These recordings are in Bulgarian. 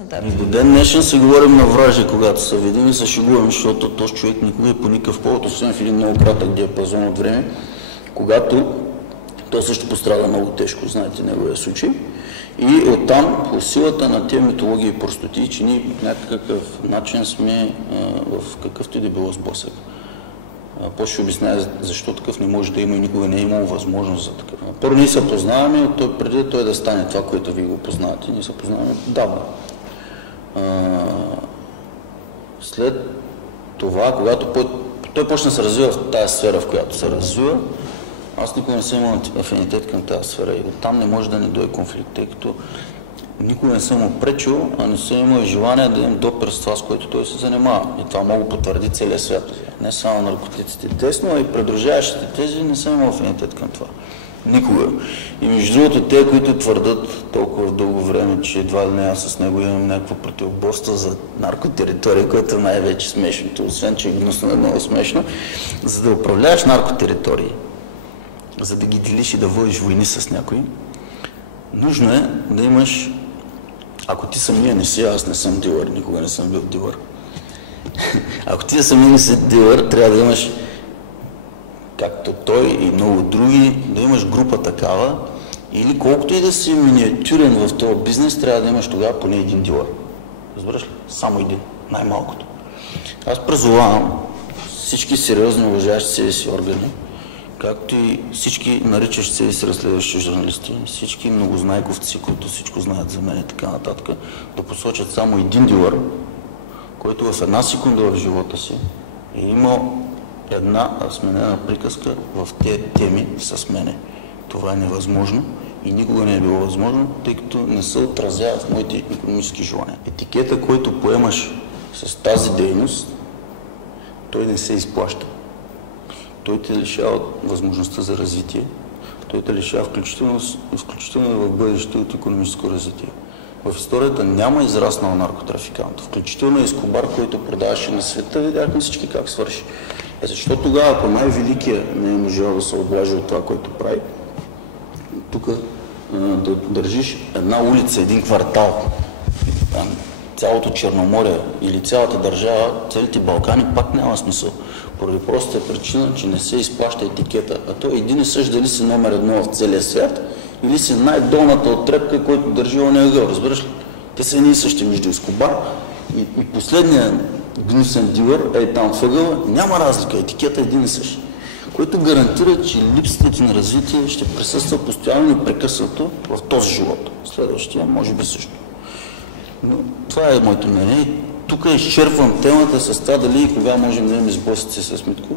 И до ден днешен се говорим на вражи, когато се видим и се шегуваме, защото този човек никога по никакъв повод, освен в един много кратък диапазон от време, когато той също пострада много тежко, знаете неговия случай. И оттам, по силата на тези митологии и простоти, че ние по някакъв начин сме в какъвто и да било сблъсък. После ще обясня защо такъв не може да има и никога не е имало възможност за такъв. Първо ние се познаваме, преди той да стане това, което вие го познавате, ние се познаваме давно. След това, когато той почна да се развива в тази сфера, в която се развива, аз никога не съм имал афинитет към тази сфера и оттам не може да не дойде конфликт, тъй като никога не съм му пречил, а не съм имал желание да имам допир с това, с което той се занимава. И това много потвърди целия свят. Не само наркотиците тесно, а и придружаващите тези не съм имал афинитет към това. Никога. И между другото, те, които твърдат толкова дълго време, че едва ли не аз с него имам някакво противоборство за наркотеритория, което е най-вече смешното, освен че е гнусно, е много смешно, за да управляваш наркотеритории, за да ги делиш и да водиш войни с някой, нужно е да имаш, ако ти самия не си, аз не съм дилър, никога не съм бил дилър. Ако ти самия не си дилър, трябва да имаш, както той и много други, да имаш група такава, или колкото и да си миниатюрен в този бизнес, трябва да имаш тогава поне един дилър. Разбираш ли? Само един, най-малкото. Аз призовавам всички сериозни уважаващи себе си органи, както и всички наричащи себе си разследващи журналисти, всички многознайковци, които всичко знаят за мен и така нататък, да посочат само един дилър, който в една секунда в живота си е имал една сменена приказка в тези теми с мене. Това е невъзможно и никога не е било възможно, тъй като не се отразява в моите икономически желания. Етикета, който поемаш с тази дейност, той не се изплаща. Той те лишава от възможността за развитие, той те лишава включително и в бъдещето от икономическо развитие. В историята няма израснал наркотрафикант, включително Ескобар, който продаваше на света, видяхме всички как свърши. Защо тогава, ако най-великия не е можел да се облажи от това, което прави, тук да държиш една улица, един квартал, цялото Черноморие или цялата държава, целите Балкани, пак няма смисъл. Поради простата причина, че не се изплаща етикета. А то един и същ дали си номер едно в целия свят, или си най-долната оттрепка, който държи ония ъгъл. Разбираш ли? Те са едни и същи между Ескобар и последния гнусен дилър е там в ъгъла. Няма разлика. Етикета е един и същ. Който гарантира, че липсата на развитие ще присъства постоянно и прекъснато в този живот. Следващия, може би също. Но това е моето мнение. Тук изчерпвам темата с това дали и кога можем да имаме сблъсъци с Митко.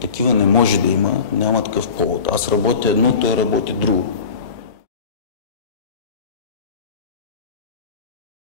Такива не може да има, няма такъв повод. Аз работя едно, той работи друго.